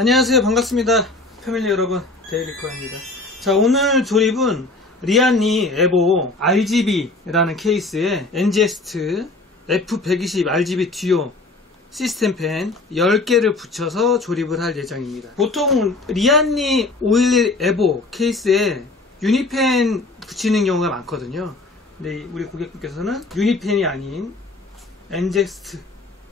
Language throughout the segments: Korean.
안녕하세요, 반갑습니다. 패밀리 여러분, 데일리코아입니다. 자, 오늘 조립은 리안리 에보 RGB라는 케이스에 NGST F120 RGB 듀오 시스템 펜 10개를 붙여서 조립을 할 예정입니다. 보통 리안리 511 에보 케이스에 유니펜 붙이는 경우가 많거든요. 근데 우리 고객분께서는 유니펜이 아닌 NGST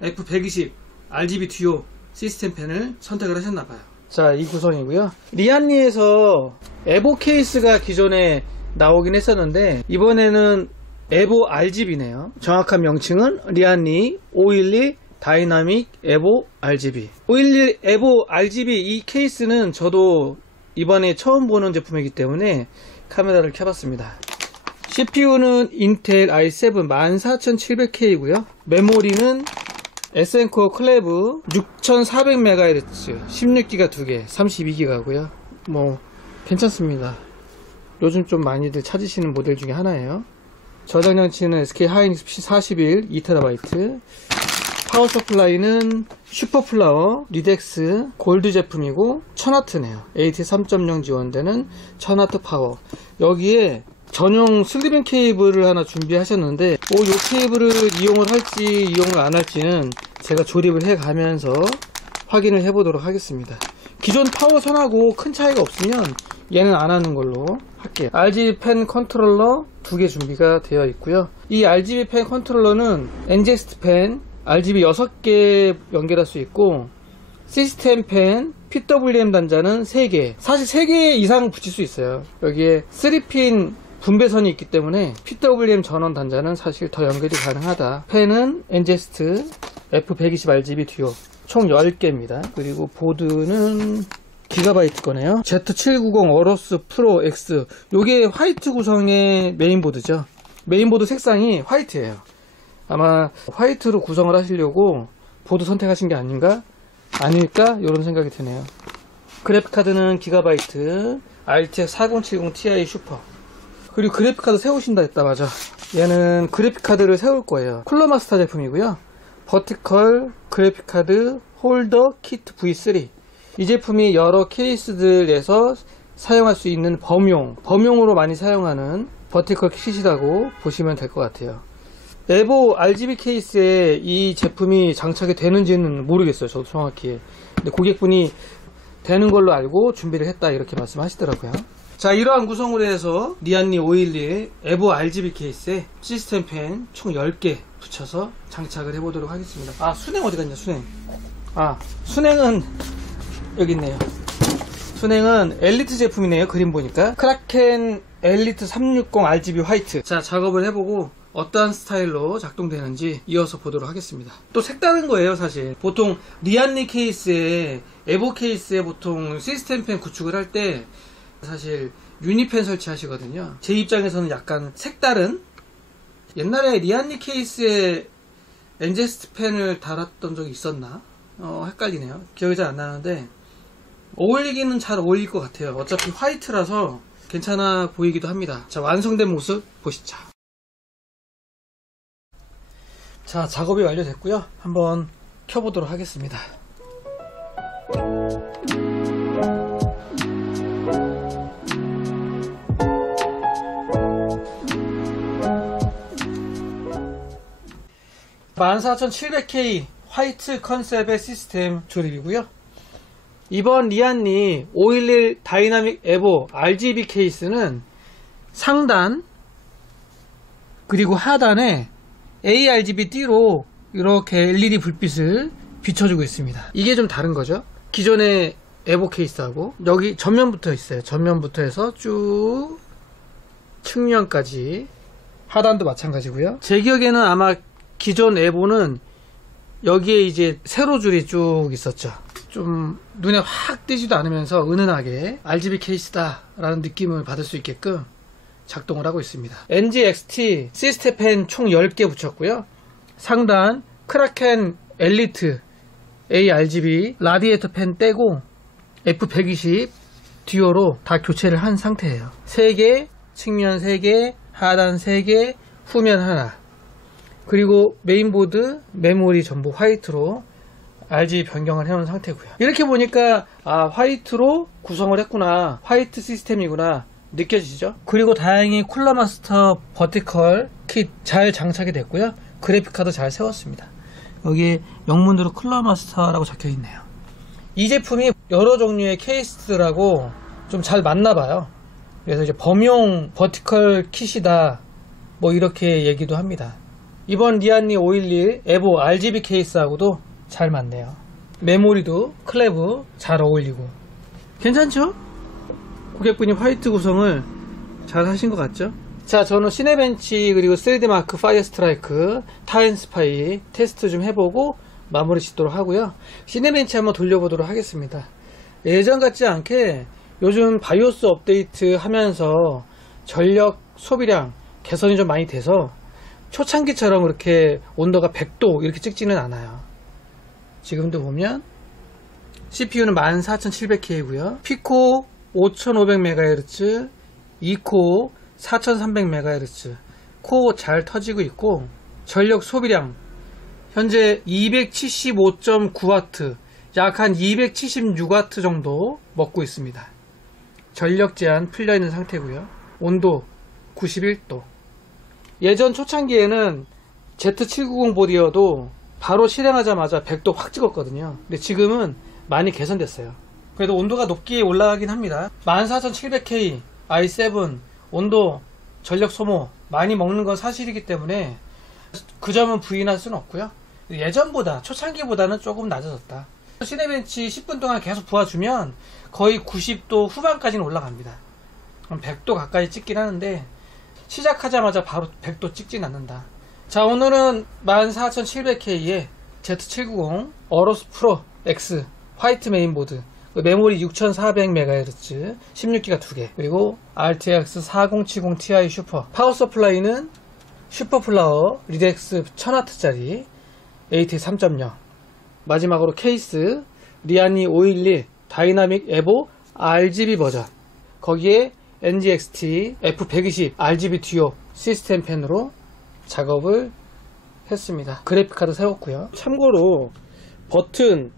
F120 RGB 듀오 시스템 펜을 선택을 하셨나봐요. 자, 이 구성이고요. 리안리에서 에보 케이스가 기존에 나오긴 했었는데 이번에는 에보 RGB네요. 정확한 명칭은 리안리 512 다이나믹 에보 RGB. 511 에보 RGB 이 케이스는 저도 이번에 처음 보는 제품이기 때문에 카메라를 켜봤습니다. CPU는 인텔 i7 14700K고요. 메모리는 에센코어 클레브 6400MHz 16기가 2개 32기가고요 뭐 괜찮습니다. 요즘 좀 많이들 찾으시는 모델 중에 하나예요. 저장장치는 SK 하이닉스 P41 2TB. 파워 서플라이는 슈퍼플라워 리덱스 골드 제품이고 1000W네요 AT 3.0 지원되는 1000W 파워. 여기에 전용 슬리빙 케이블을 하나 준비하셨는데 이 케이블을 이용을 할지 이용을 안 할지는 제가 조립을 해 가면서 확인을 해 보도록 하겠습니다. 기존 파워선하고 큰 차이가 없으면 얘는 안 하는 걸로 할게요. RGB 펜 컨트롤러 2개 준비가 되어 있고요. 이 RGB 펜 컨트롤러는 NGST 펜 RGB 6개 연결할 수 있고 시스템 펜 PWM 단자는 3개. 사실 3개 이상 붙일 수 있어요. 여기에 3핀 분배선이 있기 때문에 PWM 전원 단자는 사실 더 연결이 가능하다. 펜은 NGST F120 RGB 듀오 총 10개입니다. 그리고 보드는 기가바이트 거네요. Z790 어로스 프로 X. 요게 화이트 구성의 메인보드죠. 메인보드 색상이 화이트예요. 아마 화이트로 구성을 하시려고 보드 선택하신 게 아닌가? 아닐까? 이런 생각이 드네요. 그래픽카드는 기가바이트 RTX 4070 Ti 슈퍼. 그리고 그래픽카드 세우신다 했다. 맞아, 얘는 그래픽카드를 세울 거예요. 쿨러마스터 제품이고요. 버티컬 그래픽카드 홀더 키트 V3. 이 제품이 여러 케이스들에서 사용할 수 있는 범용으로 많이 사용하는 버티컬 킷이라고 보시면 될 것 같아요. 에보 RGB 케이스에 이 제품이 장착이 되는지는 모르겠어요. 저도 정확히. 근데 고객분이 되는 걸로 알고 준비를 했다 이렇게 말씀하시더라고요. 자, 이러한 구성으로 해서 리안리 511 에보 RGB 케이스에 시스템 펜 총 10개 붙여서 장착을 해보도록 하겠습니다. 아, 순행 어디 갔냐, 순행. 아, 순행은 여기 있네요. 순행은 엘리트 제품이네요. 그림 보니까 크라켄 엘리트 360 RGB 화이트. 자, 작업을 해보고 어떠한 스타일로 작동되는지 이어서 보도록 하겠습니다. 또 색다른 거예요. 사실 보통 리안리 케이스에 에보 케이스에 보통 시스템 펜 구축을 할 때 사실 유니펜 설치하시거든요. 제 입장에서는 약간 색다른, 옛날에 리안리 케이스에 NGST 펜을 달았던 적이 있었나? 헷갈리네요. 기억이 잘 안 나는데 어울리기는 잘 어울릴 것 같아요. 어차피 화이트라서 괜찮아 보이기도 합니다. 자, 완성된 모습 보시죠. 자, 작업이 완료됐고요. 한번 켜보도록 하겠습니다. (14700K) 화이트 컨셉의 시스템 조립이고요. 이번 리안리 511 다이나믹 에보 RGB 케이스는 상단 그리고 하단에 ARGB-D로 이렇게 LED 불빛을 비춰주고 있습니다. 이게 좀 다른 거죠. 기존의 에보 케이스하고 여기 전면부터 있어요. 전면부터 해서 쭉 측면까지, 하단도 마찬가지고요. 제 기억에는 아마 기존 에보는 여기에 이제 세로줄이 쭉 있었죠. 좀 눈에 확 띄지도 않으면서 은은하게 RGB 케이스다 라는 느낌을 받을 수 있게끔 작동을 하고 있습니다. NGST 시스템 펜 총 10개 붙였고요. 상단 크라켄 엘리트 ARGB 라디에이터 펜 떼고 F120 듀오로 다 교체를 한 상태예요. 3개, 측면 3개, 하단 3개, 후면 하나. 그리고 메인보드, 메모리 전부 화이트로 RGB 변경을 해놓은 상태고요. 이렇게 보니까 화이트로 구성을 했구나, 화이트 시스템이구나 느껴지죠? 그리고 다행히 쿨러마스터 버티컬 킷 잘 장착이 됐고요. 그래픽카드 잘 세웠습니다. 여기 영문으로 쿨러마스터라고 적혀 있네요. 이 제품이 여러 종류의 케이스라고 좀 잘 맞나봐요. 그래서 이제 범용 버티컬 킷이다 뭐 이렇게 얘기도 합니다. 이번 리안리 511 에보 RGB 케이스하고도 잘 맞네요. 메모리도 클레브 잘 어울리고 괜찮죠? 고객분이 화이트 구성을 잘 하신 것 같죠? 자, 저는 시네벤치 그리고 3D마크 파이어스트라이크 타임스파이 테스트 좀 해보고 마무리 짓도록 하고요. 시네벤치 한번 돌려보도록 하겠습니다. 예전 같지 않게 요즘 바이오스 업데이트 하면서 전력 소비량 개선이 좀 많이 돼서 초창기처럼 그렇게 온도가 100도 이렇게 찍지는 않아요. 지금도 보면 CPU는 14700K고요. 피코 5500MHz, 2코어 4300MHz, 코어 잘 터지고 있고, 전력 소비량 현재 275.9W, 약 한 276W 정도 먹고 있습니다. 전력 제한 풀려있는 상태고요. 온도 91도. 예전 초창기에는 Z790 보드여도 바로 실행하자마자 100도 확 찍었거든요. 근데 지금은 많이 개선됐어요. 그래도 온도가 높게 올라가긴 합니다. 14700K i7 온도 전력 소모 많이 먹는 건 사실이기 때문에 그 점은 부인할 수는 없고요. 예전보다 초창기보다는 조금 낮아졌다. 시네벤치 10분 동안 계속 부어주면 거의 90도 후반까지는 올라갑니다. 100도 가까이 찍긴 하는데 시작하자마자 바로 100도 찍진 않는다. 자, 오늘은 14700K에 Z790 어로스 프로 X 화이트 메인보드, 메모리 6400MHz 16기가 2개, 그리고 RTX 4070 Ti 슈퍼, 파워 서플라이는 슈퍼플라워 리덱스 1000W짜리 ATX 3.0, 마지막으로 케이스 리안리 511 다이나믹 에보 RGB 버전, 거기에 NGXT F120 RGB 듀오 시스템 펜으로 작업을 했습니다. 그래픽카드 세웠고요. 참고로 버튼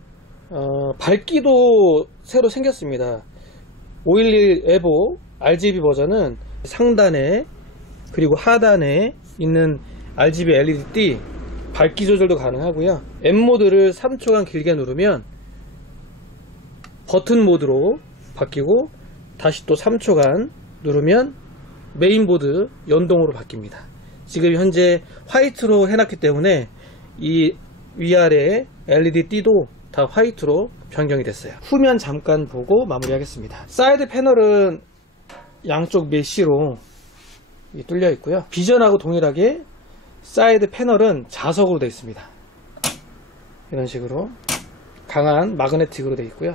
밝기도 새로 생겼습니다. 511 에보 RGB 버전은 상단에 그리고 하단에 있는 RGB LED 띠 밝기 조절도 가능하고요. M모드를 3초간 길게 누르면 버튼 모드로 바뀌고, 다시 또 3초간 누르면 메인보드 연동으로 바뀝니다. 지금 현재 화이트로 해놨기 때문에 이 위아래 LED 띠도 다 화이트로 변경이 됐어요. 후면 잠깐 보고 마무리하겠습니다. 사이드 패널은 양쪽 메쉬로 뚫려 있고요. 비전하고 동일하게 사이드 패널은 자석으로 되어 있습니다. 이런 식으로 강한 마그네틱으로 되어 있고요.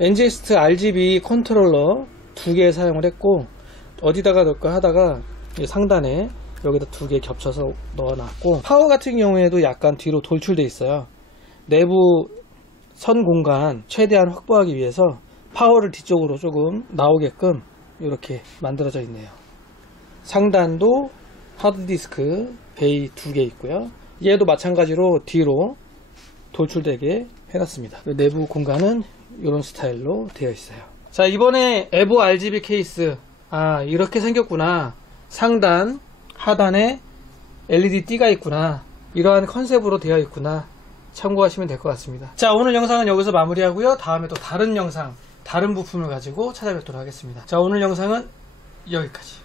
NGXT RGB 컨트롤러 2개 사용을 했고, 어디다가 넣을까 하다가 상단에 여기다 2개 겹쳐서 넣어놨고, 파워 같은 경우에도 약간 뒤로 돌출되어 있어요. 내부 선 공간 최대한 확보하기 위해서 파워를 뒤쪽으로 조금 나오게끔 이렇게 만들어져 있네요. 상단도 하드디스크 베이 2개 있고요. 얘도 마찬가지로 뒤로 돌출되게 해놨습니다. 내부 공간은 이런 스타일로 되어 있어요. 자, 이번에 에보 RGB 케이스, 이렇게 생겼구나, 상단 하단에 LED 띠가 있구나, 이러한 컨셉으로 되어 있구나 참고하시면 될 것 같습니다. 자, 오늘 영상은 여기서 마무리하고요. 다음에 또 다른 영상, 다른 부품을 가지고 찾아뵙도록 하겠습니다. 자, 오늘 영상은 여기까지.